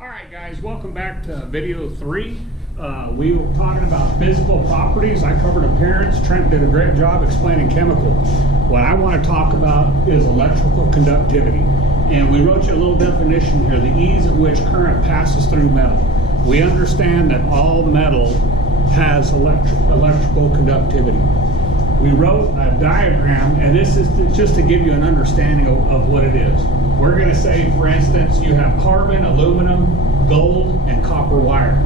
Alright guys, welcome back to video 3. We were talking about physical properties. I covered appearance. Trent did a great job explaining chemical. What I want to talk about is electrical conductivity. And we wrote you a little definition here, the ease at which current passes through metal. We understand that all metal has electrical conductivity. We wrote a diagram, and this is just to give you an understanding of what it is. We're going to say, for instance, you have carbon, aluminum, gold, and copper wire.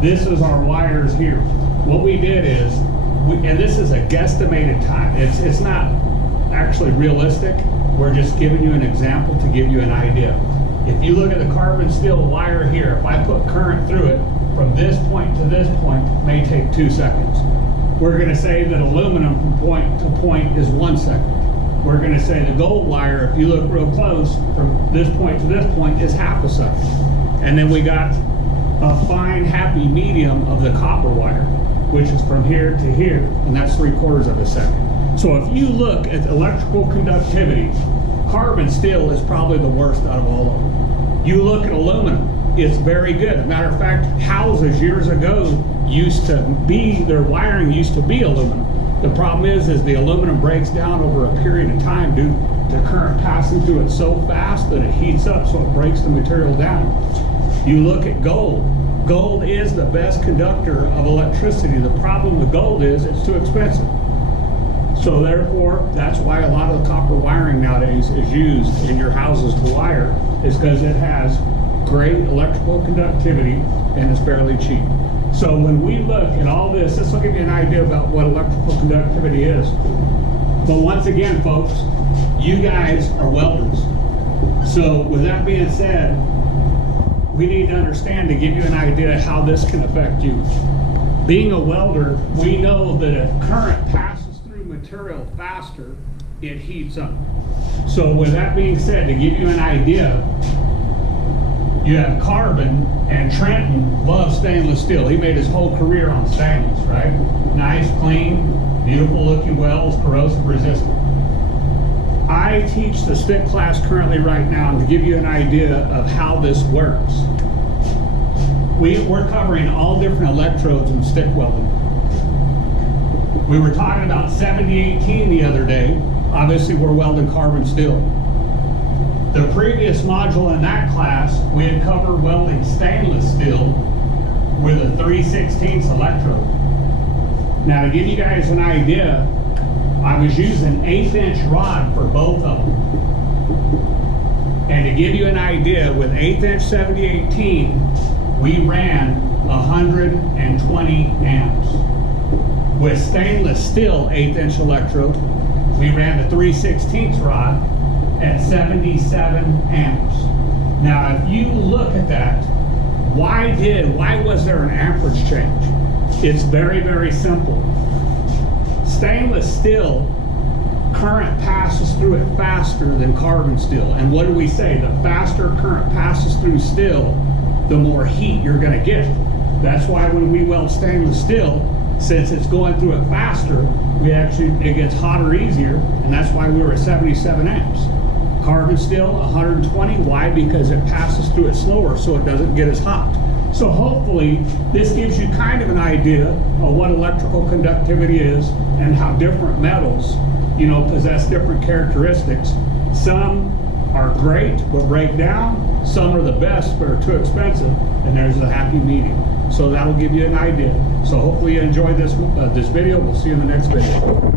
This is our wires here. What we did is, and this is a guesstimated time. It's not actually realistic. We're just giving you an example to give you an idea. If you look at the carbon steel wire here, if I put current through it, from this point to this point, it may take 2 seconds. We're going to say that aluminum from point to point is 1 second. We're going to say the gold wire, if you look real close, from this point to this point is half a second. And then we got a fine, happy medium of the copper wire, which is from here to here, and that's 3/4 of a second. So if you look at electrical conductivity, carbon steel is probably the worst out of all of them. You look at aluminum, it's very good. As a matter of fact, houses years ago used to be, their wiring used to be aluminum. The problem is the aluminum breaks down over a period of time due to current passing through it so fast that it heats up, so it breaks the material down. You look at gold. Gold is the best conductor of electricity. The problem with gold is it's too expensive. So therefore, that's why a lot of the copper wiring nowadays is used in your houses to wire, is because it has great electrical conductivity and it's fairly cheap. So when we look at all this will give you an idea about what electrical conductivity is. But once again, folks, you guys are welders. So with that being said, we need to understand to give you an idea how this can affect you. Being a welder, we know that if current passes through material faster, it heats up. So with that being said, to give you an idea, you have carbon, and Trenton loves stainless steel. He made his whole career on stainless, right? Nice, clean, beautiful looking welds, corrosive resistant. I teach the stick class currently right now, and to give you an idea of how this works. We're covering all different electrodes in stick welding. We were talking about 7018 the other day. Obviously, we're welding carbon steel. The previous module in that class, we had covered welding stainless steel with a 3/16 electrode. Now to give you guys an idea, I was using 1/8" rod for both of them. And to give you an idea, with 1/8" 7018, we ran 120 amps. With stainless steel 1/8" electrode, we ran the 3/16 rod at 77 amps. Now if you look at that, why was there an amperage change? It's very, very simple. Stainless steel, current passes through it faster than carbon steel. And what do we say? The faster current passes through steel, the more heat you're going to get. That's why when we weld stainless steel, since it's going through it faster, it gets hotter easier, and that's why we were at 77 amps. Carbon steel, 120. Why? Because it passes through it slower, so it doesn't get as hot. So hopefully, this gives you kind of an idea of what electrical conductivity is and how different metals, possess different characteristics. Some are great, but break down. Some are the best, but are too expensive, and there's a happy medium. So that'll give you an idea. So hopefully you enjoyed this video. We'll see you in the next video.